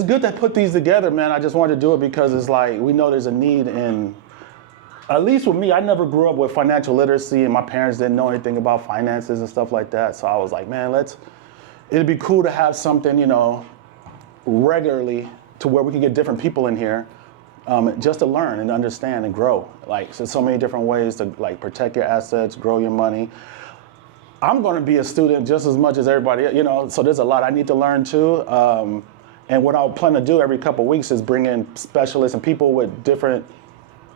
It's good to put these together, man. I just wanted to do it because it's like we know there's a need in, at least with me, I never grew up with financial literacy and my parents didn't know anything about finances and stuff like that. So I was like, man, it'd be cool to have something, regularly to where we can get different people in here just to learn and understand and grow. Like, so many different ways to like protect your assets, grow your money. I'm going to be a student just as much as everybody, so there's a lot I need to learn too. And what I'll plan to do every couple of weeks is bring in specialists and people with different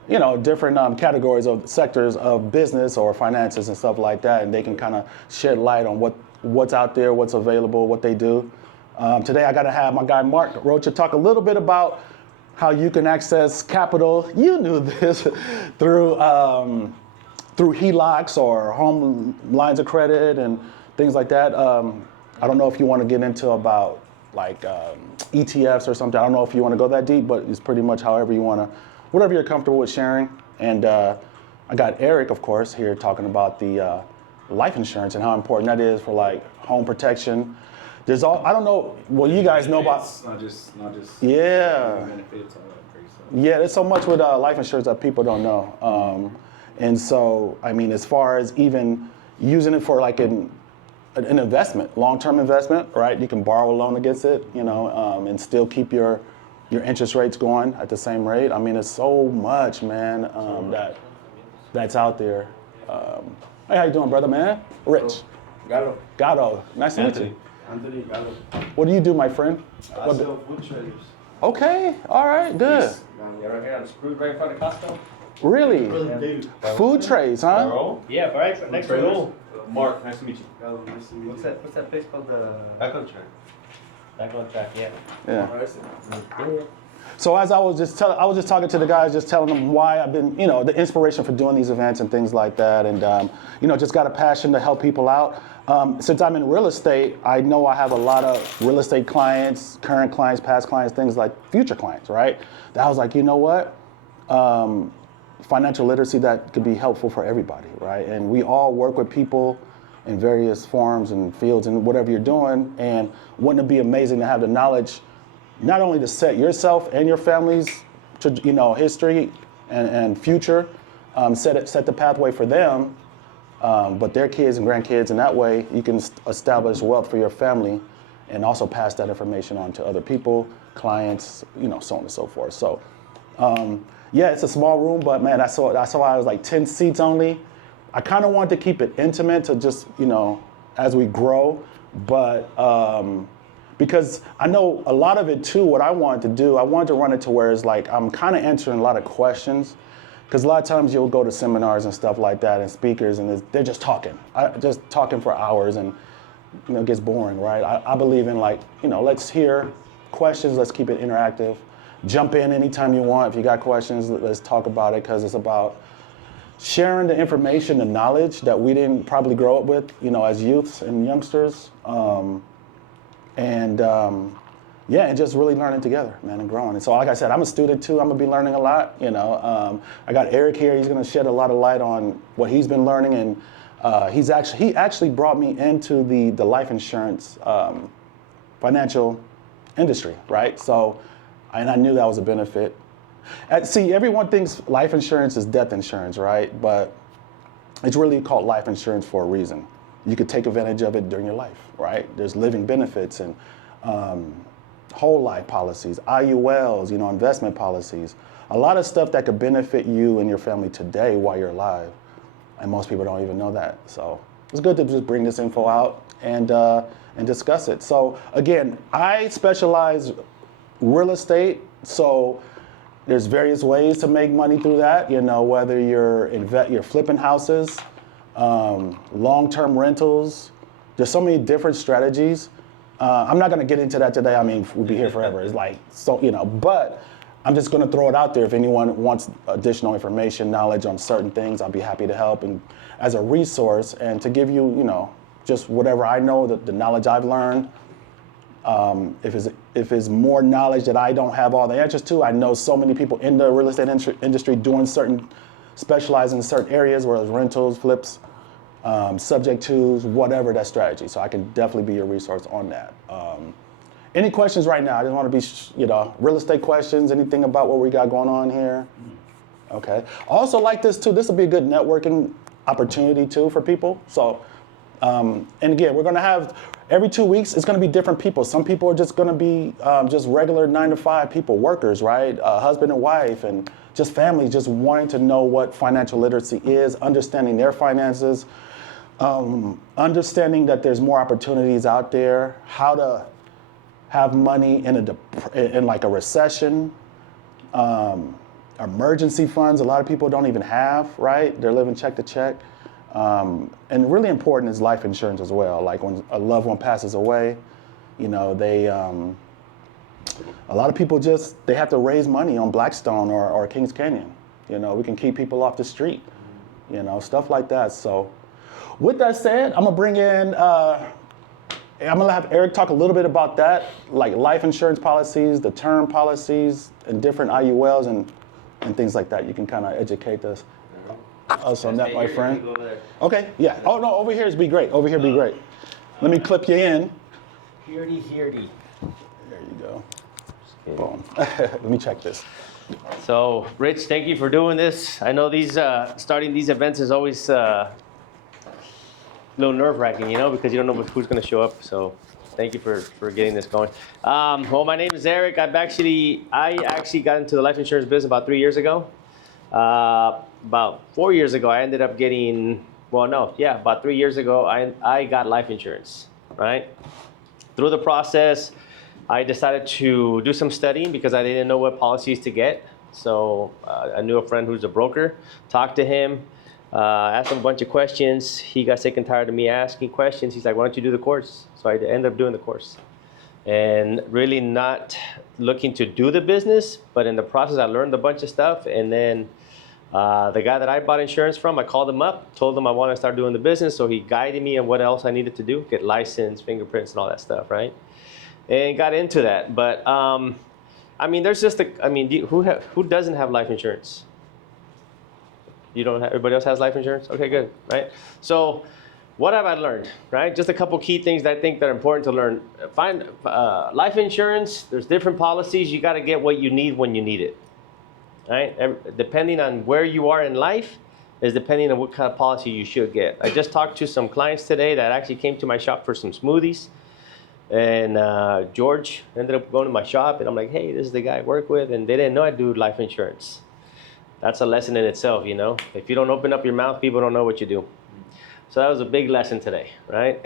categories of sectors of business or finances and stuff like that, and they can kind of shed light on what's out there, what's available, what they do. Today I got to have my guy Mark Rocha talk a little bit about how you can access capital. You knew this through HELOCs or home lines of credit and things like that. I don't know if you want to get into about like ETFs or something. I don't know if you want to go that deep, but it's pretty much however you want to, whatever you're comfortable with sharing. And I got Eric, of course, here talking about the life insurance and how important that is for like home protection. I don't know, well, you guys know about. Not just yeah. benefits, all that great stuff. Yeah, there's so much with life insurance that people don't know. And so, I mean, as far as even using it for like an investment, long-term investment, right? You can borrow a loan against it, and still keep your interest rates going at the same rate. I mean, it's so much, man, that's out there. Hey, how you doing, brother, man? Rich. Gatto. Nice to meet you. Anthony Gatto. What do you do, my friend? I sell food traders. Okay, all right, good. You're right here on the screw right in front of Costco? Really? Dude. Food trades, huh? Yeah, right next to the Mark, nice to meet you. Gatto, nice to meet What's you. that place called? Back on track. Back on track, yeah. Yeah. So as I was just talking to the guys, just telling them why I've been, the inspiration for doing these events and things like that, and just got a passion to help people out. Since I'm in real estate, I know I have a lot of real estate clients, current clients, past clients, things like future clients, right? That I was like, you know what? Financial literacy that could be helpful for everybody, right? And we all work with people in various forms and fields and whatever you're doing, and wouldn't it be amazing to have the knowledge not only to set yourself and your family's history and future, set the pathway for them, but their kids and grandkids, and that way you can establish wealth for your family and also pass that information on to other people, clients, so on and so forth. So yeah, it's a small room, but man, I saw it was like 10 seats only. I kind of wanted to keep it intimate to just, as we grow, but because I know a lot of it too, what I wanted to do, I wanted to run it to where it's like I'm kind of answering a lot of questions, because a lot of times you'll go to seminars and stuff like that and speakers and they're just talking for hours, and it gets boring, right? I believe in like, let's hear questions, let's keep it interactive. Jump in anytime you want. If you got questions, let's talk about it, because it's about sharing the information, the knowledge that we didn't probably grow up with, as youths and youngsters. And just really learning together, man, and growing. And so, like I said, I'm a student too. I'm gonna be learning a lot. I got Eric here. He's gonna shed a lot of light on what he's been learning, and he actually brought me into the life insurance financial industry, right? So, and I knew that was a benefit. See, everyone thinks life insurance is death insurance, right? But it's really called life insurance for a reason. You could take advantage of it during your life, right? There's living benefits and whole life policies, IULs, investment policies, a lot of stuff that could benefit you and your family today while you're alive. And most people don't even know that. So it's good to just bring this info out and discuss it. So again, I specialize real estate, so there's various ways to make money through that, whether you're flipping houses, long-term rentals. There's so many different strategies. I'm not going to get into that today. I mean, we'll be here forever. It's like, so, but I'm just going to throw it out there. If anyone wants additional information, knowledge on certain things, I'll be happy to help and as a resource and to give you, just whatever I know, the knowledge I've learned. If it's more knowledge that I don't have all the answers to, I know so many people in the real estate industry doing specializing in certain areas, whether it's rentals, flips, subject tos, whatever that strategy. So I can definitely be your resource on that. any questions right now? I just want to be, real estate questions, anything about what we got going on here? Okay. Also like this too, this will be a good networking opportunity too for people. So, and again, we're going to have, every 2 weeks, it's going to be different people. Some people are just going to be just regular 9-to-5 people, workers, right? Husband and wife, and just families just wanting to know what financial literacy is, understanding their finances, understanding that there's more opportunities out there, how to have money in like a recession, emergency funds. A lot of people don't even have, right? They're living check to check. And really important is life insurance as well. Like when a loved one passes away, they, a lot of people they have to raise money on Blackstone or Kings Canyon. We can keep people off the street, stuff like that. So with that said, I'm gonna bring in, I'm gonna have Eric talk a little bit about that, like life insurance policies, the term policies, and different IULs and things like that. You can kind of educate us on that, my friend. Okay, yeah. Oh no, over here is be great. Over here be great. Let me clip you in. Hearty. There you go. Boom. Let me check this. So, Rich, thank you for doing this. I know starting these events is always a little nerve-wracking, because you don't know who's going to show up. So, thank you for getting this going. Well, my name is Eric. I actually got into the life insurance business about 3 years ago. About 4 years ago, I ended up getting, about 3 years ago, I got life insurance, right? Through the process, I decided to do some studying because I didn't know what policies to get. So I knew a friend who's a broker, talked to him, asked him a bunch of questions. He got sick and tired of me asking questions. He's like, why don't you do the course? So I ended up doing the course. And really not looking to do the business, but in the process, I learned a bunch of stuff. And then the guy that I bought insurance from, I called him up, told him I want to start doing the business. So he guided me on what else I needed to do, get license, fingerprints, and all that stuff, right? And got into that. But there's just who doesn't have life insurance? You don't have, everybody else has life insurance? Okay, good, right? So what have I learned, right? Just a couple key things that I think that are important to learn. Find life insurance, there's different policies. You got to get what you need when you need it, right? Depending on where you are in life is depending on what kind of policy you should get. I just talked to some clients today that actually came to my shop for some smoothies. And George ended up going to my shop, and I'm like, hey, this is the guy I work with, and they didn't know I do life insurance. That's a lesson in itself, If you don't open up your mouth, people don't know what you do. So that was a big lesson today, right?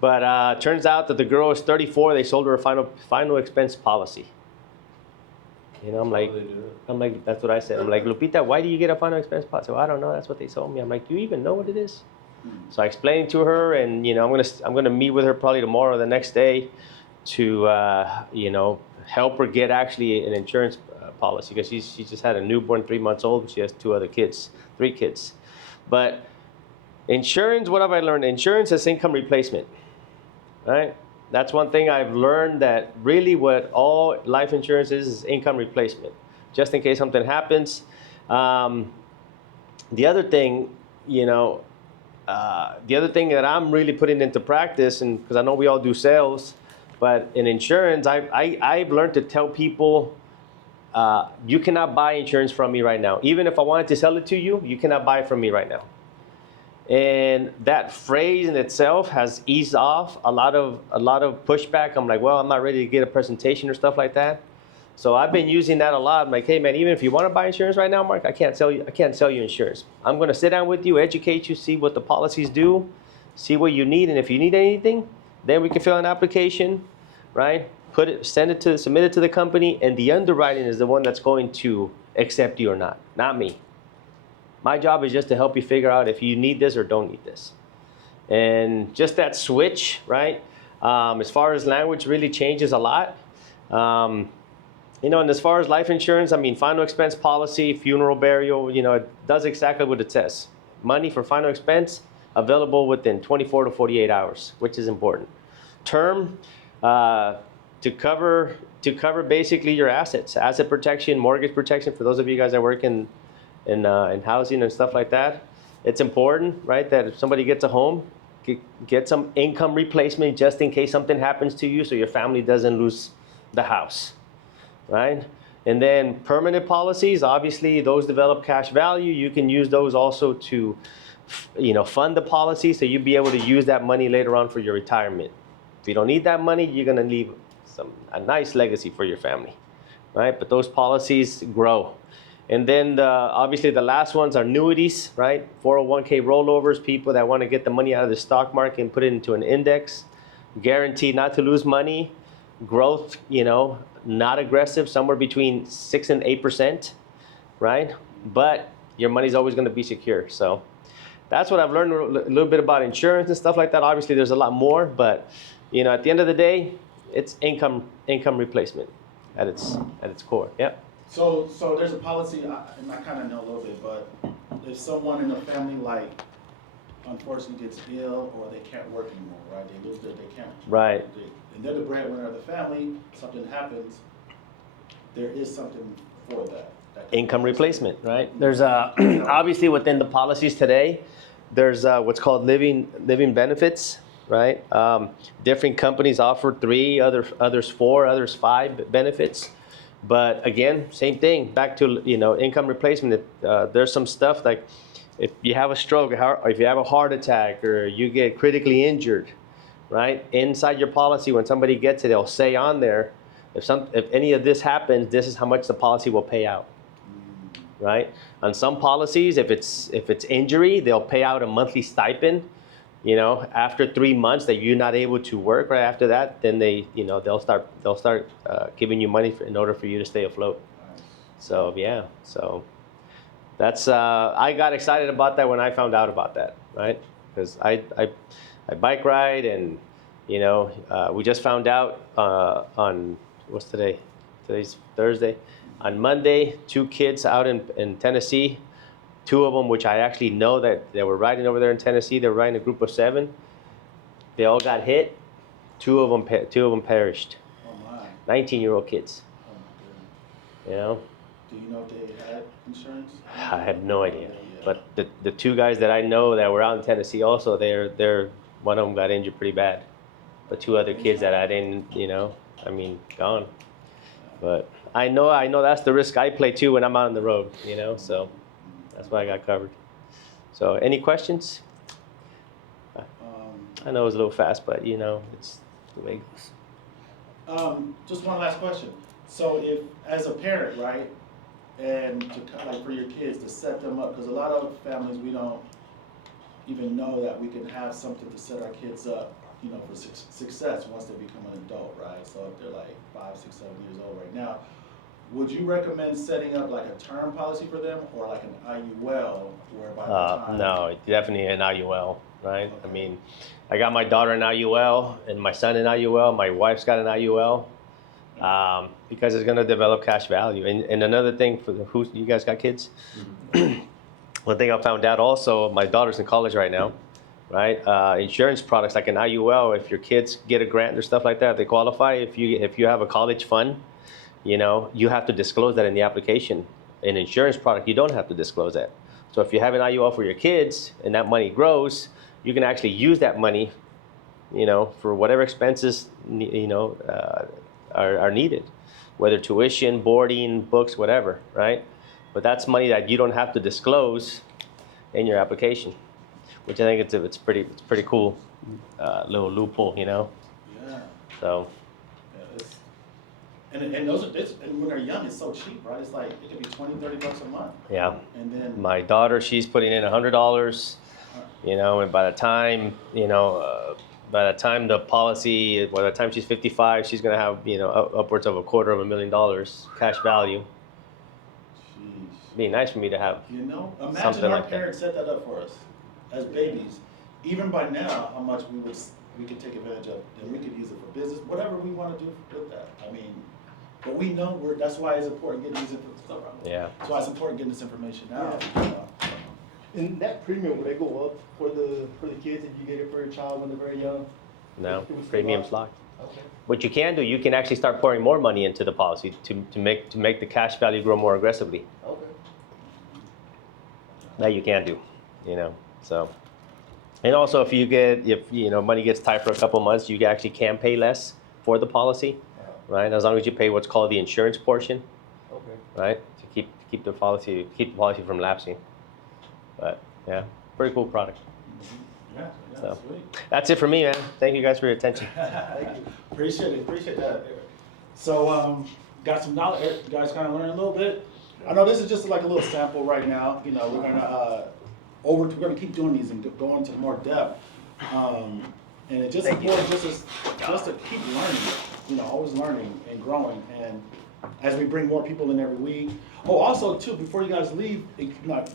But turns out that the girl is 34. They sold her a final expense policy. I'm like, that's what I said. I'm like, Lupita, why do you get a final expense policy? Well, I don't know. That's what they sold me. I'm like, do you even know what it is? So I explained to her, and I'm gonna meet with her probably tomorrow or the next day to help her get actually an insurance policy, because she just had a newborn, 3 months old, and she has 3 kids. But insurance, what have I learned? Insurance is income replacement, right? That's one thing I've learned, that really what all life insurance is income replacement, just in case something happens. The other thing, the other thing that I'm really putting into practice, and because I know we all do sales, but in insurance, I've learned to tell people, you cannot buy insurance from me right now. Even if I wanted to sell it to you, you cannot buy it from me right now. And that phrase in itself has eased off a lot of pushback. I'm like, well, I'm not ready to get a presentation or stuff like that. So I've been using that a lot. I'm like, hey man, even if you want to buy insurance right now, Mark, I can't sell you insurance. I'm going to sit down with you, educate you, see what the policies do, see what you need, and if you need anything, then we can fill an application, right? Submit it to the company, and the underwriting is the one that's going to accept you or not me. My job is just to help you figure out if you need this or don't need this. And just that switch, right? As far as language really changes a lot. And as far as life insurance, final expense policy, funeral, burial, it does exactly what it says. Money for final expense available within 24 to 48 hours, which is important. Term, to cover basically your assets, asset protection, mortgage protection. For those of you guys that work in housing and stuff like that, it's important, right? That if somebody gets a home, get some income replacement just in case something happens to you, so your family doesn't lose the house, right? And then permanent policies, obviously, those develop cash value. You can use those also to, fund the policy, so you'll be able to use that money later on for your retirement. If you don't need that money, you're gonna leave a nice legacy for your family, right? But those policies grow. And then obviously the last ones are annuities, right? 401k rollovers, people that want to get the money out of the stock market and put it into an index, guaranteed not to lose money, growth, not aggressive, somewhere between 6 and 8%, right? But your money's always going to be secure. So that's what I've learned a little bit about insurance and stuff like that. Obviously, there's a lot more, but at the end of the day, it's income replacement at its core. Yep. So there's a policy, and I kind of know a little bit, but if someone in the family, like, unfortunately gets ill or they can't work anymore, right? They can't. Right. And they're the breadwinner of the family, something happens, there is something for that. Income replacement, right? There's obviously within the policies today, there's what's called living benefits, right? Different companies offer 3, others 4, others 5 benefits. But again, same thing. Back to income replacement. There's some stuff like if you have a stroke, or if you have a heart attack, or you get critically injured, right? Inside your policy, when somebody gets it, they'll say on there, if any of this happens, this is how much the policy will pay out, right? On some policies, if it's injury, they'll pay out a monthly stipend. After 3 months that you're not able to work, right after that, then they'll start giving you money in order for you to stay afloat. So yeah, so that's I got excited about that when I found out about that, right? Because I bike ride, and we just found out on what's today? Today's Thursday. On Monday, 2 kids out in Tennessee. 2 of them, which I actually know that they were riding over there in Tennessee. They were riding a group of 7. They all got hit. 2 of them perished. Oh my. 19-year-old kids. Oh my goodness. Do you know if they had insurance? I have no idea. But the 2 guys that I know that were out in Tennessee also, they're one of them got injured pretty bad. But 2 other kids that I didn't, gone. But I know that's the risk I play too when I'm out on the road, so. That's why I got covered. So, any questions? I know it was a little fast, but it's the way it goes. Just one last question. So, if as a parent, right, and for your kids to set them up, because a lot of families we don't even know that we can have something to set our kids up, for success once they become an adult, right? So if they're like 5, 6, 7 years old right now. Would you recommend setting up like a term policy for them, or like an IUL, whereby the time? No, definitely an IUL, right? Okay. I got my daughter in IUL and my son in IUL. My wife's got an IUL because it's going to develop cash value. And another thing you guys got kids? Mm-hmm. One thing I found out also, my daughter's in college right now, right? Insurance products like an IUL, if your kids get a grant or stuff like that, if they qualify, if you have a college fund, you have to disclose that in the application. An insurance product, you don't have to disclose that. So if you have an IUL for your kids and that money grows, you can actually use that money, for whatever expenses, are needed, whether tuition, boarding, books, whatever, right? But that's money that you don't have to disclose in your application, which I think it's pretty cool little loophole, Yeah. So. And those and when they're young, it's so cheap, right? It's like it could be $20-$30 a month. Yeah. And then My daughter, she's putting in $100, and by the time the policy, by the time she's 55, she's gonna have upwards of $250,000 cash value. Jeez. Be nice for me to have. Imagine something our like that. parents set that up for us as babies. Even by now, how much we could take advantage of, and we could use it for business, whatever we want to do with that. But we know that's why it's important getting these information. Yeah. That's why it's important getting this information out. And that premium, would they go up for the kids if you get it for your child when they're very young? No, premium's locked. Okay. What you can do, you can actually start pouring more money into the policy to make the cash value grow more aggressively. Okay. That you can do, so. And also, if money gets tight for a couple months, you actually can pay less for the policy, right? As long as you pay what's called the insurance portion, Okay. right, to keep the policy from lapsing. But yeah, pretty cool product. Yeah, So. sweet. That's it for me, man. Thank you guys for your attention. Thank you. Appreciate that. So, got some knowledge. You guys kind of learned a little bit. I know this is just like a little sample right now. You know, we're gonna keep doing these and go into more depth. And it's just important just to keep learning. You know, always learning and growing. And as we bring more people in every week. Oh, also too, before you guys leave,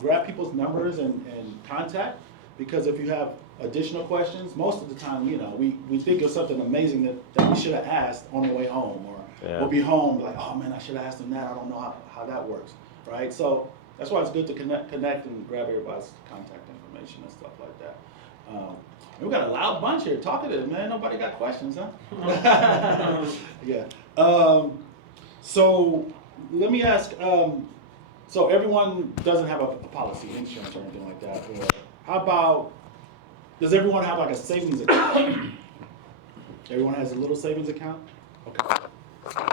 grab people's numbers and contact, because if you have additional questions, most of the time, you know, we think of something amazing that we should have asked on the way home, or we'll be home like, oh man, I should have asked them that. I don't know how that works, right? So that's why it's good to connect and grab everybody's contact information and stuff like that. We got a loud bunch here. Talkative, man. Nobody got questions, huh? Yeah. So let me ask. So everyone doesn't have a policy, insurance, or anything like that. Or how about, does everyone have like a savings account? Everyone has a little savings account? Okay.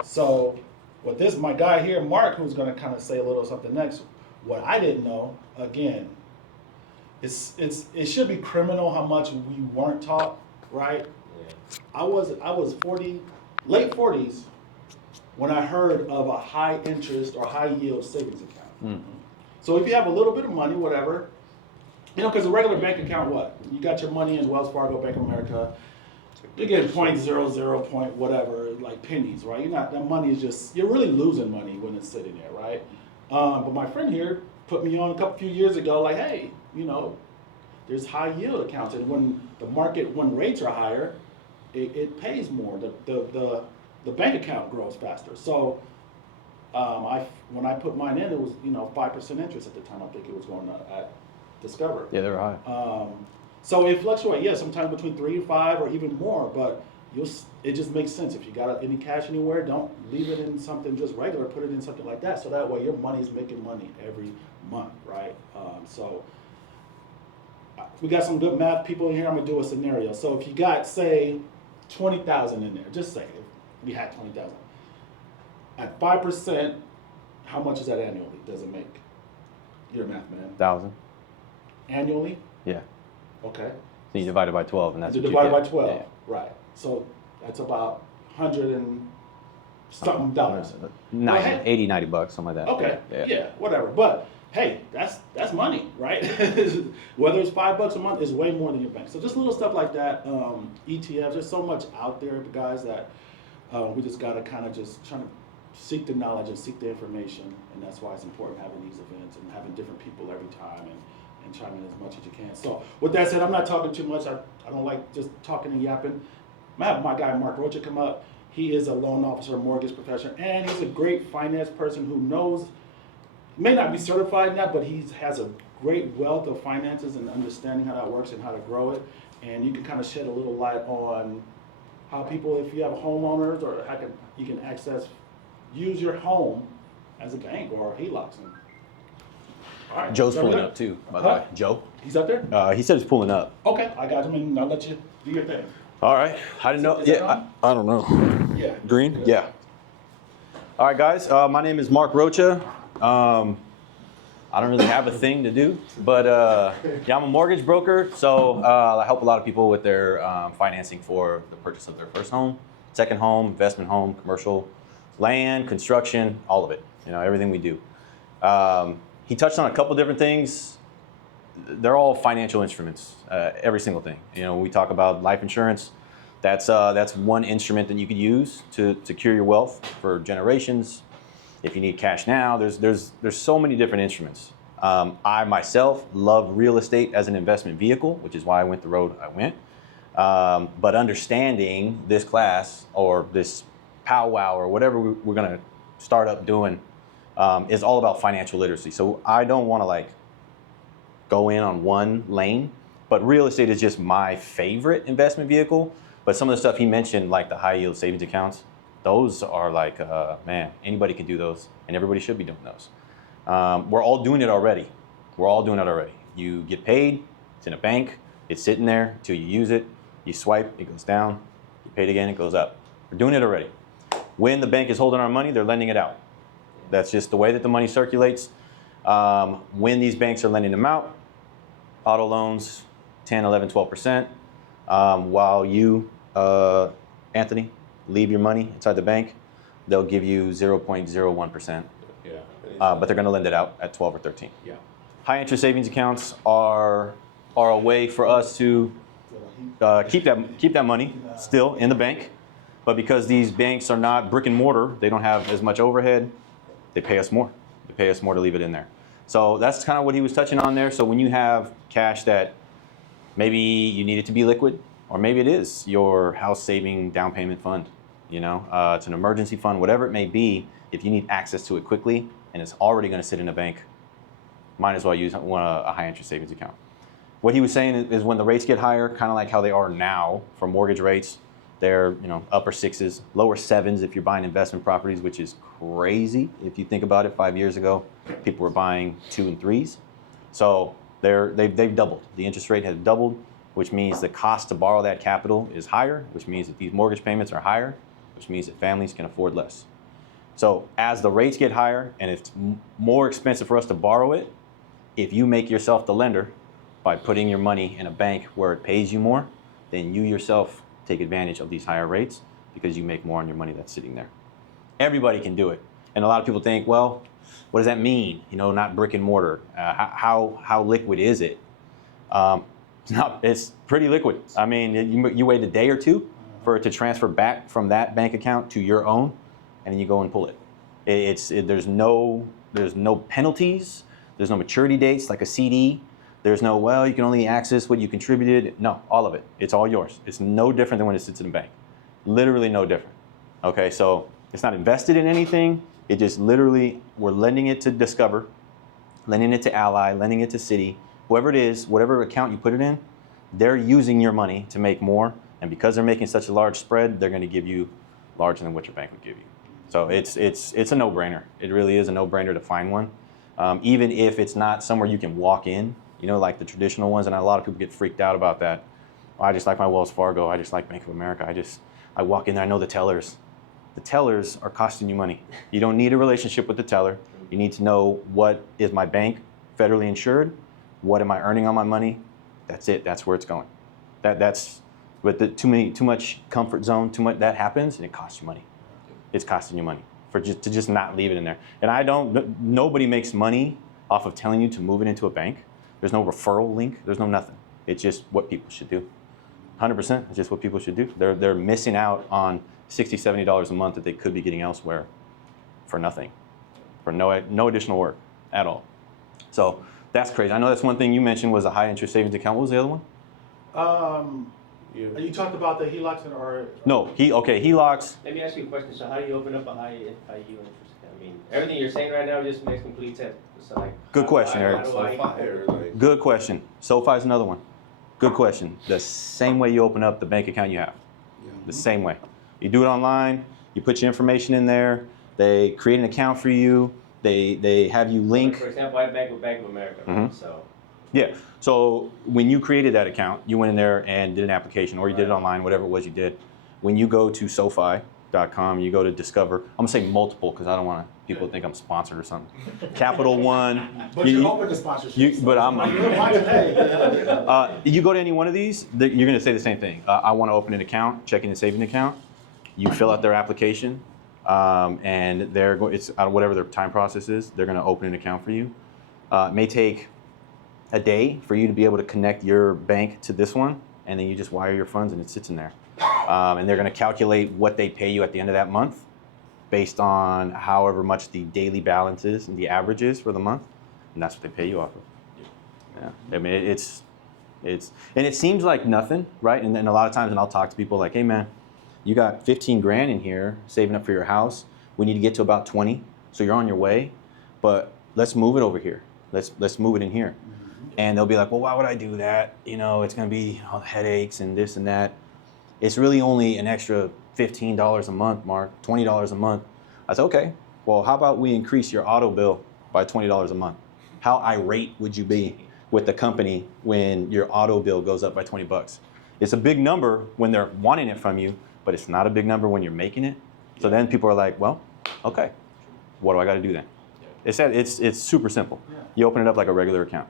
So with my guy here, Mark, who's going to kind of say a little something next, what I didn't know, again, it should be criminal how much we weren't taught, right? Yeah. I was 40, late 40s, when I heard of a high interest or high yield savings account. Mm-hmm. So if you have a little bit of money, whatever, you know, because a regular bank account, what? You got your money in Wells Fargo, Bank of America, you're getting 0.00 point whatever, like pennies, right? That money is just, you're really losing money when it's sitting there, right? But my friend here put me on a few years ago, like, hey, you know, there's high yield accounts, and when rates are higher, it pays more. The bank account grows faster. So when I put mine in, it was 5% interest at the time. I think it was going at Discover. Yeah, they were high. So it fluctuates, yeah, sometimes between 3 and 5 or even more, but it just makes sense. If you got any cash anywhere, don't leave it in something just regular, put it in something like that, so that way your money's making money every month, right? So we got some good math people in here. I'm gonna do a scenario. So if you got, say, 20,000 in there, just say if we had 20,000. At 5%, how much is that annually? Does it make? You're a math man. 1,000. Annually? Yeah. Okay. So you divide it by 12, and that's You what divide you by get. 12, Yeah. right? So that's about 100 and something dollars. 80, 90 bucks, something like that. Okay, Yeah. yeah, whatever. But hey, that's money, right? Whether it's $5 a month, is way more than your bank. So just little stuff like that. ETFs. There's so much out there, guys, that we just gotta kind of just trying to seek the knowledge and seek the information, and that's why it's important having these events and having different people every time and chime in as much as you can. So with that said, I'm not talking too much. I don't like just talking and yapping. I have my guy Mark Rocha come up. He is a loan officer, mortgage professional, and he's a great finance person who knows, may not be certified in that, but he has a great wealth of finances and understanding how that works and how to grow it. And you can kind of shed a little light on how people, if you have homeowners, or how you can use your home as a bank or HELOCs. All right. Joe's So pulling we got- up too, by the way. Joe? He's up there? He said he's pulling up. Okay, I got him, and I'll let you do your thing. All right. I didn't know. Is that Yeah, on? I don't know. Yeah. Green? Yeah. All right, guys. My name is Mark Rocha. I don't really have a thing to do, but yeah, I'm a mortgage broker. So I help a lot of people with their financing for the purchase of their first home, second home, investment home, commercial, land, construction, all of it. You know, everything we do. He touched on a couple different things. They're all financial instruments, every single thing. You know, we talk about life insurance. That's one instrument that you could use to secure your wealth for generations. If you need cash now, there's so many different instruments. I myself love real estate as an investment vehicle, which is why I went the road I went. But understanding this class or this powwow or whatever we're gonna start up doing is all about financial literacy. So I don't want to like go in on one lane, but real estate is just my favorite investment vehicle. But some of the stuff he mentioned, like the high yield savings accounts, those are like, man, anybody can do those, and everybody should be doing those. We're all doing it already. You get paid, it's in a bank, It's sitting there until you use it. You swipe, it goes down. You pay it again, it goes up. We're doing it already. When the bank is holding our money, they're lending it out. That's just the way that the money circulates. When these banks are lending them out, auto loans, 10, 11, 12%. While you, Anthony, leave your money inside the bank, they'll give you 0.01%. Yeah. But they're going to lend it out at 12 or 13. Yeah. High interest savings accounts are a way for us to keep that money still in the bank. But because these banks are not brick and mortar, they don't have as much overhead, they pay us more. They pay us more to leave it in there. So that's kind of what he was touching on there. So when you have cash that maybe you need it to be liquid, or maybe it is your house saving down payment fund, it's an emergency fund, whatever it may be, if you need access to it quickly and it's already going to sit in a bank, might as well use a high interest savings account. What he was saying is when the rates get higher, kind of like how they are now for mortgage rates, they're upper 6s, lower 7s if you're buying investment properties, which is crazy. If you think about it, 5 years ago, people were buying 2 and 3s. So they've doubled. The interest rate has doubled, which means the cost to borrow that capital is higher, which means that these mortgage payments are higher, which means that families can afford less. So as the rates get higher and it's more expensive for us to borrow it, if you make yourself the lender by putting your money in a bank where it pays you more, then you yourself take advantage of these higher rates because you make more on your money that's sitting there. Everybody can do it. And a lot of people think, well, what does that mean? Not brick and mortar. How liquid is it? It's pretty liquid. I mean, you wait a day or two for it to transfer back from that bank account to your own, and then you go and pull it. There's no penalties. There's no maturity dates like a CD. There's no, you can only access what you contributed. No, all of it. It's all yours. It's no different than when it sits in a bank. Literally no different. Okay, so it's not invested in anything. It just literally, we're lending it to Discover, lending it to Ally, lending it to Citi, whoever it is, whatever account you put it in, they're using your money to make more. And because they're making such a large spread, they're going to give you larger than what your bank would give you. So it's a no-brainer. It really is a no-brainer to find one. Even if it's not somewhere you can walk in, like the traditional ones, and a lot of people get freaked out about that. I just like my Wells Fargo. I just like Bank of America. I walk in there, I know the tellers. The tellers are costing you money. You don't need a relationship with the teller. You need to know, what is my bank federally insured? What am I earning on my money? That's it. That's where it's going. That's with the too much comfort zone, that happens, and it costs you money. It's costing you money to just not leave it in there. And nobody makes money off of telling you to move it into a bank. There's no referral link. There's no nothing. It's just what people should do. 100%. It's just what people should do. They're missing out on $60, $70 a month that they could be getting elsewhere for nothing, for no additional work at all. So that's crazy. I know that's one thing you mentioned was a high interest savings account. What was the other one? You talked about the HELOCs or No, HELOCs. Let me ask you a question. So how do you open up a high yield interest account? I mean, everything you're saying right now just makes complete sense. So Good question, Eric. Good question. SoFi is another one. Good question. The same way you open up the bank account you have. The same way. You do it online. You put your information in there. They create an account for you. They have you link. For example, I bank with Bank of America. Mhm. So Yeah. So when you created that account, you went in there and did an application, or you did it online, whatever it was you did. When you go to SoFi.com, you go to Discover. I'm gonna say multiple because I don't want people to think I'm sponsored or something. Capital One. But you're open to sponsorship. But I'm. you're watching that. You go to any one of these, you're going to say the same thing. I want to open an account, checking and saving account. You fill out their application, and it's whatever their time process is. They're going to open an account for you. It may take a day for you to be able to connect your bank to this one, and then you just wire your funds, and it sits in there. And they're going to calculate what they pay you at the end of that month, based on however much the daily balance is and the average is for the month, and that's what they pay you off of. Yeah, I mean and it seems like nothing, right? And then a lot of times, and I'll talk to people like, hey man, you got 15 grand in here saving up for your house. We need to get to about 20, so you're on your way, but let's move it over here. Let's move it in here. And they'll be like, well, why would I do that? It's gonna be all the headaches and this and that. It's really only an extra $15 a month, Mark, $20 a month. I said, okay, well, how about we increase your auto bill by $20 a month? How irate would you be with the company when your auto bill goes up by 20 bucks. It's a big number when they're wanting it from you, but it's not a big number when you're making it. So then people are like, well, okay, what do I got to do then? It's super simple. Yeah. You open it up like a regular account.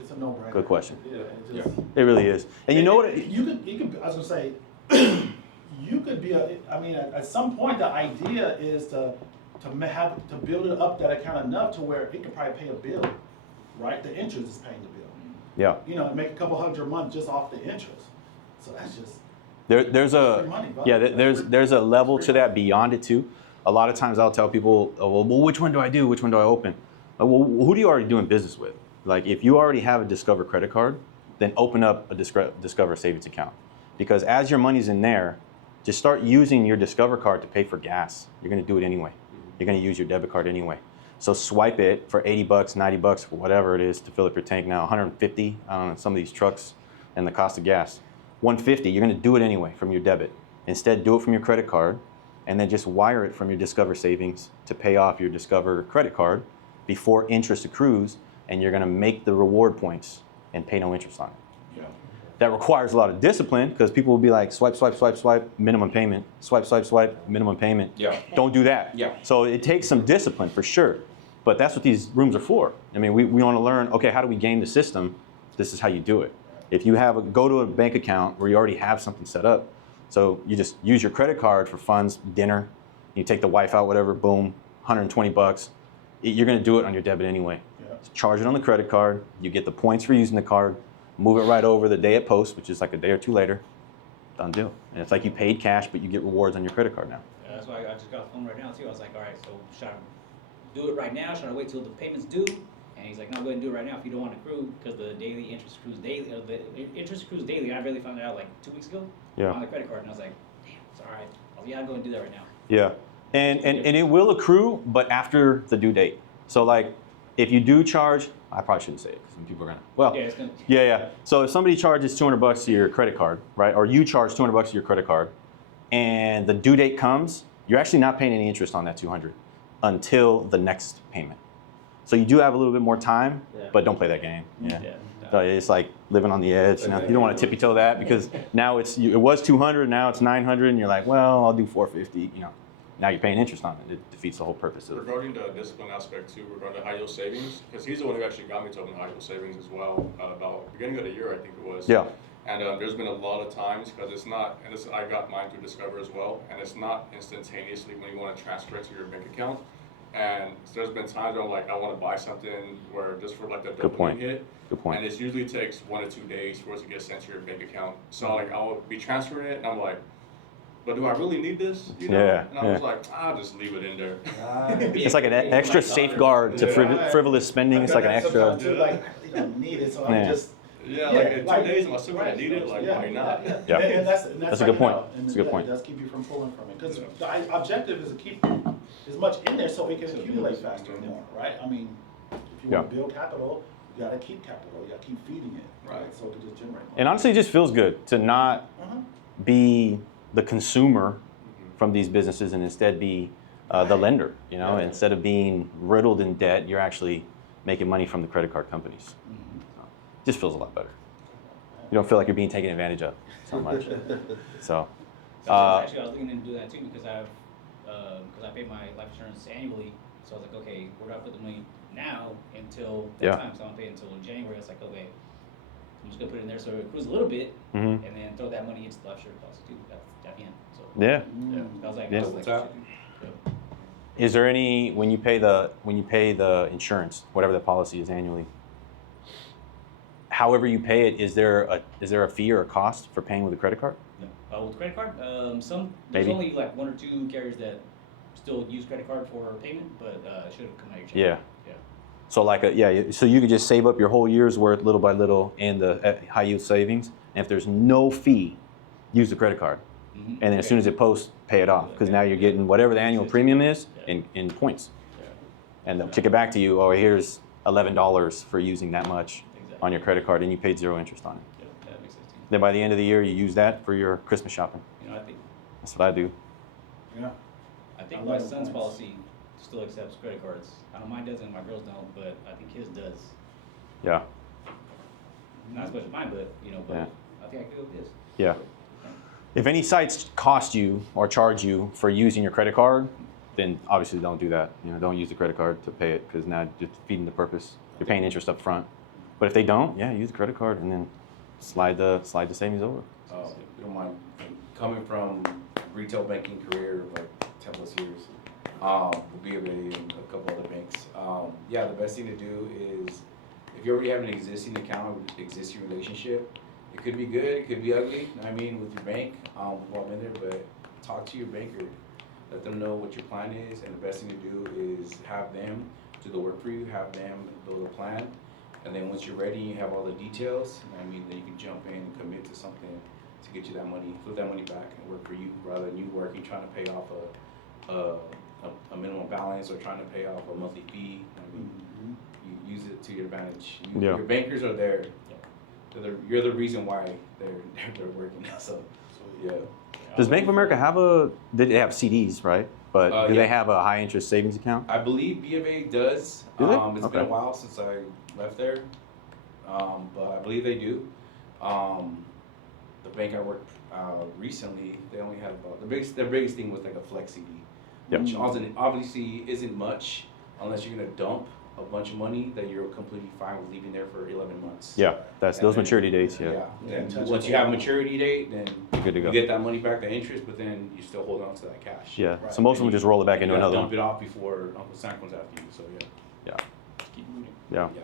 It's a no-brainer. Good question. Yeah, it just- It really is. And you know what? You could, I was gonna say, you could be I mean, at some point, the idea is to build it up that account enough to where it could probably pay a bill, right? The interest is paying the bill. Yeah. You know, make a couple $100 a month just off the interest. So that's just, There's free money, bro. there's a level to that beyond it too. A lot of times I'll tell people, oh, well, which one do I do? Which one do I open? Well, who do you already doing business with? Like if you already have a Discover credit card, then open up a Discover savings account. Because as your money's in there, just start using your Discover card to pay for gas. You're gonna do it anyway. You're gonna use your debit card anyway. So swipe it for 80 bucks, 90 bucks, whatever it is to fill up your tank now, 150 on some of these trucks and the cost of gas. 150, you're gonna do it anyway from your debit. Instead, do it from your credit card and then just wire it from your Discover savings to pay off your Discover credit card before interest accrues, and you're gonna make the reward points and pay no interest on it. yeah. That requires a lot of discipline because people will be like, swipe, swipe, swipe, swipe, minimum payment. Swipe, swipe, swipe, minimum payment. Yeah. Don't do that. Yeah. So it takes some discipline for sure. But that's what these rooms are for. I mean, we want to learn, okay, how do we game the system? This is how you do it. If you go to a bank account where you already have something set up, so you just use your credit card for funds, dinner, you take the wife out, whatever, boom, 120 bucks. You're going to do it on your debit anyway. Yeah. Charge it on the credit card. You get the points for using the card. Move it right over the day it posts, which is like a day or two later. Done deal. And it's like you paid cash, but you get rewards on your credit card now. Yeah, that's why I just got a phone right now too. I was like, all right, so should I do it right now? Should I wait till the payment's due? And he's like, no, go ahead and do it right now if you don't want to accrue, because the daily interest accrues daily. The interest accrues daily. I really found that out like 2 weeks ago Yeah. on the credit card, and I was like, damn, it's all right. I was like, yeah, I'll go and do that right now. Yeah. And it will accrue, but after the due date. So like, if you do charge, I probably shouldn't say it because people are gonna. Well, Yeah, it's gonna. yeah. So if somebody charges 200 bucks to your credit card, right, or you charge 200 bucks to your credit card, and the due date comes, you're actually not paying any interest on that 200 until the next payment. So you do have a little bit more time, Yeah. but don't play that game. Yeah. Yeah. So it's like living on the edge. You know, you don't want to tippy toe that because now it was 200, now it's 900, and you're like, well, I'll do 450. You know, now you're paying interest on it. It defeats the whole purpose of it. Regarding the discipline aspect too, regarding the high yield savings, because he's the one who actually got me to open high yield savings as well, about beginning of the year, I think it was. Yeah. And there's been a lot of times, because it's not, and this, I got mine through Discover as well, and it's not instantaneously when you want to transfer it to your bank account. And there's been times where I'm like, I want to buy something where just for like the point. dopamine hit. Good point. And it usually takes 1 to 2 days for it to get sent to your bank account. So like I'll be transferring it, and I'm like, but do I really need this? You know? Yeah, And I was yeah. like, I'll just leave it in there. It's like an extra safeguard to frivolous spending. It's like an extra. Sometimes too, like, you don't need it, so I'm Yeah. just. Yeah, like in 2 days, am I still gonna need it? Like, why not? Yeah. And that's That's a how good you point. know, and That's a good that point. does keep you from pulling from it, because the objective is to keep as much in there so it can accumulate faster and more, right? I mean, if you want to build capital, you gotta keep capital, you gotta keep feeding it, right? So it can just generate more. And honestly, it just feels good to not Uh-huh. be the consumer from these businesses and instead be the lender. You know, instead of being riddled in debt, you're actually making money from the credit card companies. So, it just feels a lot better. You don't feel like you're being taken advantage of so much. So, Actually, I was looking into doing that too because I pay my life insurance annually. So I was like, okay, where do I put the money now until that Yeah. time? So I'm gonna pay until January. I was like, okay, I'm just gonna put it in there so it accrues a little bit, mhm. and then throw that money into the life insurance policy too at the end. So Yeah. yeah, I was like, Yeah. I was like, Tap. yeah. Is there any when you pay the insurance, whatever the policy is annually? However you pay it, is there a fee or a cost for paying with a credit card? No. With credit card, there's Maybe. only like 1 or 2 carriers that still use credit card for payment, but it should have come out of your check. Yeah. Yeah. So so you could just save up your whole year's worth little by little in the high yield savings, and if there's no fee, use the credit card, Mhm. and then as soon as it posts, pay it off because now you're getting whatever the annual premium is in points, Yeah. and they'll kick it back to you. Oh, here's $11 for using that much Exactly. on your credit card, and you paid 0 interest on it. Yeah, that makes sense to me. Then by the end of the year, you use that for your Christmas shopping. You know, I think That's what I do. Yeah. I think I my love the son's points. policy still accepts credit cards. I know mine doesn't, my girls don't, but I think his does. Yeah. Not as much as mine, but, you know, but Yeah. I think I could go with this. Yeah. If any sites cost you or charge you for using your credit card, then obviously don't do that. You know, don't use the credit card to pay it because now you're defeating the purpose. You're paying interest up front. But if they don't, yeah, use the credit card and then slide the savings over. If you don't mind, coming from retail banking career of like 10 plus years, B of A and a couple other banks. Yeah, the best thing to do is if you already have an existing account, existing relationship, it could be good, it could be ugly. I mean, with your bank, we've all been there, but talk to your banker. Let them know what your plan is, and the best thing to do is have them do the work for you, have them build a plan, and then once you're ready, you have all the details. I mean, then you can jump in and commit to something to get you that money, flip that money back and work for you, rather than you working trying to pay off a minimum balance or trying to pay off a monthly fee. I mean, you use it to your advantage. Yeah. Your bankers are there. You're the reason why they're working. So yeah. Does Bank of America have they have CDs, right? But do Yeah. they have a high interest savings account? I believe B of A does. Do they? It's been Okay. a while since I left there, but I believe they do. The bank I worked recently, they only had about their biggest thing was like a flex CD, Yep. which obviously isn't much unless you're gonna dump a bunch of money that you're completely fine with leaving there for 11 months. Yeah, that's And those then- maturity dates. Yeah, And once you have maturity date, then you're good to you go. get that money back, the interest, but then you still hold on to that cash. Yeah, Right. so most of them just roll it back into You gotta another dump one. it off before Uncle Sam comes after you. So yeah. Keep moving. Yeah. Yeah.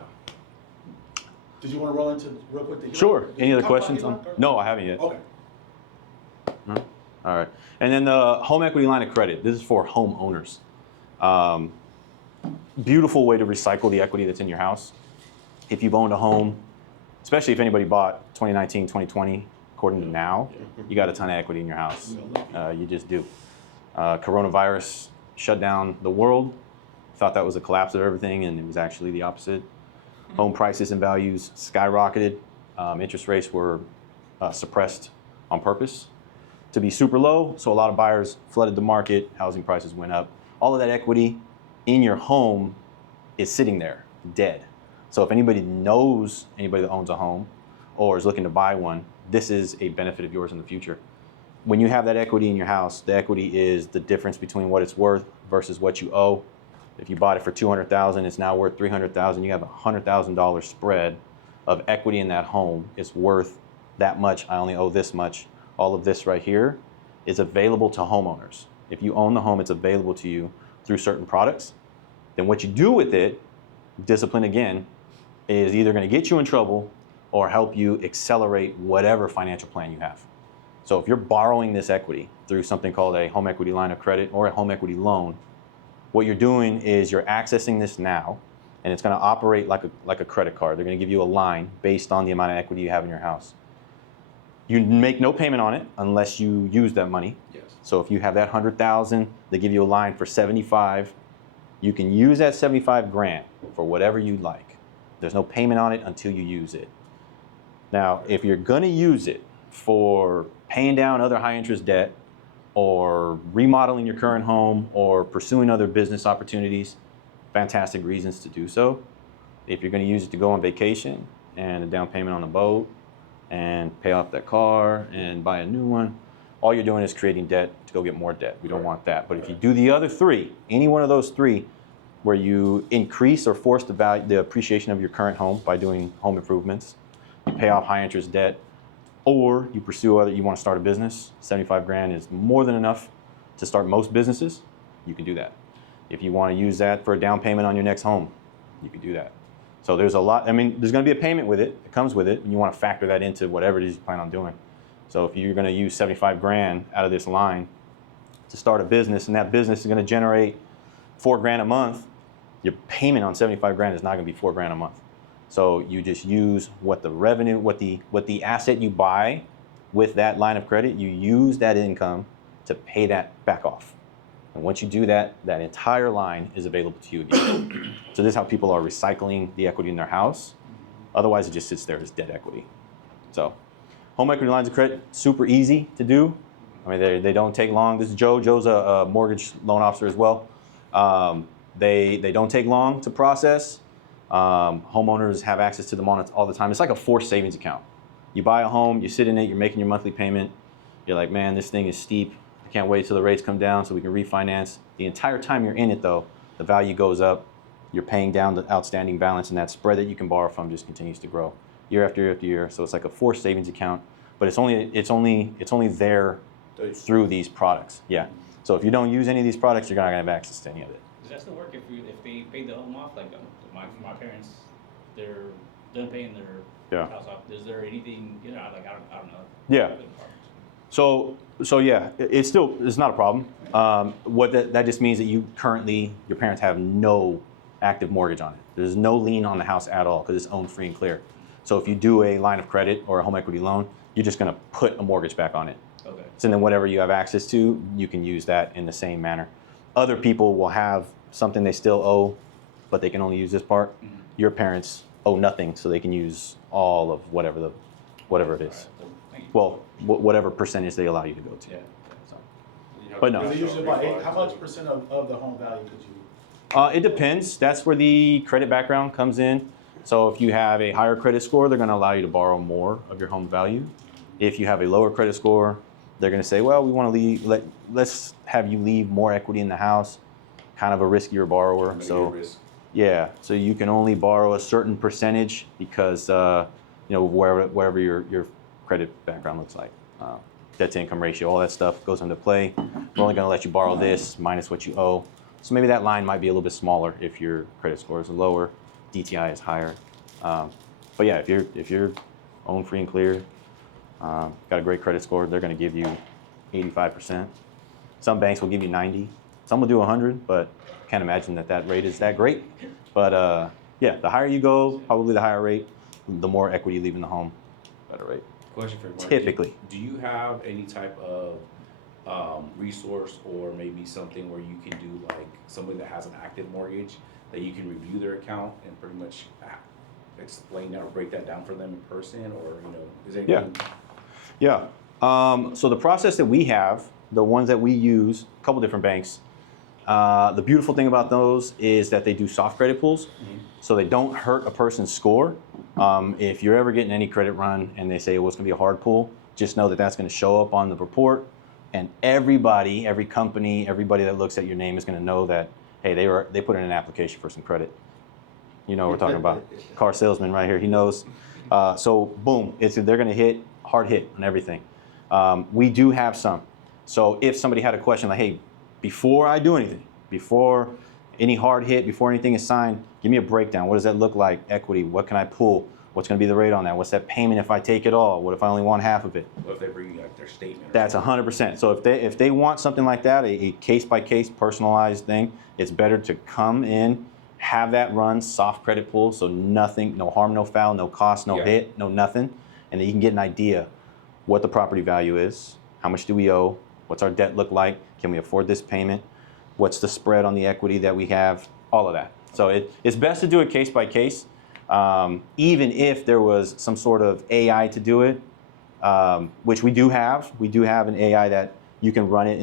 Did you want to roll into real quick? the Sure. HELOC? Any other Talk about questions? HELOC or- No, I haven't yet. Okay. All right. And then the home equity line of credit. This is for homeowners. Beautiful way to recycle the equity that's in your house. If you've owned a home, especially if anybody bought 2019, 2020, according to now, you got a ton of equity in your house. You just do. Coronavirus shut down the world. Thought that was a collapse of everything, and it was actually the opposite. Home prices and values skyrocketed. Interest rates were suppressed on purpose to be super low, so a lot of buyers flooded the market, housing prices went up. All of that equity in your home is sitting there, dead. So if anybody knows anybody that owns a home or is looking to buy one, this is a benefit of yours in the future. When you have that equity in your house, the equity is the difference between what it's worth versus what you owe. If you bought it for $200,000, it's now worth $300,000. You have a $100,000 spread of equity in that home. It's worth that much. I only owe this much. All of this right here is available to homeowners. If you own the home, it's available to you through certain products. Then what you do with it, discipline again, is either going to get you in trouble or help you accelerate whatever financial plan you have. So if you're borrowing this equity through something called a home equity line of credit or a home equity loan, what you're doing is you're accessing this now, and it's going to operate like a credit card. They're going to give you a line based on the amount of equity you have in your house. You make no payment on it unless you use that money. Yes. So if you have that 100,000, they give you a line for 75. You can use that 75 grand for whatever you like. There's no payment on it until you use it. Now, if you're going to use it for paying down other high interest debt or remodeling your current home or pursuing other business opportunities, fantastic reasons to do so. If you're going to use it to go on vacation and a down payment on a boat and pay off that car and buy a new one, all you're doing is creating debt to go get more debt. We don't want that. But if you do the other three, any one of those three, where you increase or force the appreciation of your current home by doing home improvements, you pay off high interest debt, or you pursue you want to start a business, 75 grand is more than enough to start most businesses, you can do that. If you want to use that for a down payment on your next home, you can do that. So there's a lot, there's going to be a payment with it, it comes with it, and you want to factor that into whatever it is you plan on doing. So if you're going to use 75 grand out of this line to start a business, and that business is going to generate 4 grand a month, your payment on 75 grand is not going to be 4 grand a month. So you just use what the revenue, what the asset you buy with that line of credit, you use that income to pay that back off. And once you do that, that entire line is available to you again. So this is how people are recycling the equity in their house. Otherwise, it just sits there as debt equity. So home equity lines of credit, super easy to do. They don't take long. This is Joe. Joe's a mortgage loan officer as well. They don't take long to process. Homeowners have access to them all the time. It's like a forced savings account. You buy a home, you sit in it, you're making your monthly payment. You're like, man, this thing is steep. I can't wait till the rates come down so we can refinance. The entire time you're in it, though, the value goes up. You're paying down the outstanding balance, and that spread that you can borrow from just continues to grow year after year after year. So it's like a forced savings account, but it's only there through these products. Yeah. So if you don't use any of these products, you're not gonna have access to any of it. Does that still work if they paid the home off? Like my parents, they're done paying their house off. Is there anything, you know, like I don't know. Yeah. So yeah, it's not a problem. What that just means that your parents have no active mortgage on it. There's no lien on the house at all because it's owned free and clear. So if you do a line of credit or a home equity loan, you're just gonna put a mortgage back on it. Okay. So then whatever you have access to, you can use that in the same manner. Other people will have something they still owe, but they can only use this part. Mm-hmm. Your parents owe nothing, so they can use all of whatever it is. Thank you. Well, whatever percentage they allow you to go to. Yeah. So. You have But to no. Is it show usually about refunds how or- much percent of the home value could you? It depends. That's where the credit background comes in. So if you have a higher credit score, they're going to allow you to borrow more of your home value. If you have a lower credit score, they're going to say, well, we want to let's have you leave more equity in the house, kind of a riskier borrower. Mitigate So risk. yeah, so you can only borrow a certain percentage because wherever your credit background looks like. Debt to income ratio, all that stuff goes into play. We're only going to let you borrow this minus what you owe. So maybe that line might be a little bit smaller if your credit score is lower, DTI is higher. But yeah, if you're owned free and clear, got a great credit score, they're going to give you 85%. Some banks will give you 90. Some will do 100, but can't imagine that rate is that great. But yeah, the higher you go, probably the higher rate. The more equity you leave in the home, better rate. Question for you, Mark. Typically. Do you have any type of resource or maybe something where you can do like somebody that has an active mortgage that you can review their account and pretty much explain that or break that down for them in person, or is there anything? Yeah. So the process that we have, the ones that we use, a couple different banks. The beautiful thing about those is that they do soft credit pools, so they don't hurt a person's score. If you're ever getting any credit run and they say, well, it's going to be a hard pull, just know that that's going to show up on the report, and everybody, every company, everybody that looks at your name is going to know that, hey, they put in an application for some credit. You know what we're talking about. Car salesman right here, he knows. So boom, they're going to hit hard hit on everything. We do have some. So if somebody had a question like, hey, before I do anything, before any hard hit, before anything is signed, give me a breakdown. What does that look like? Equity, what can I pull? What's going to be the rate on that? What's that payment if I take it all? What if I only want half of it? What if they bring you like their statement? That's 100%. So if they want something like that, a case-by-case personalized thing, it's better to come in, have that run, soft credit pull, so nothing, no harm, no foul, no cost, no hit, no nothing, and then you can get an idea what the property value is, how much do we owe, what's our debt look like, can we afford this payment, what's the spread on the equity that we have, all of that. So it's best to do it case by case, even if there was some sort of AI to do it, which we do have. We do have an AI that you can run it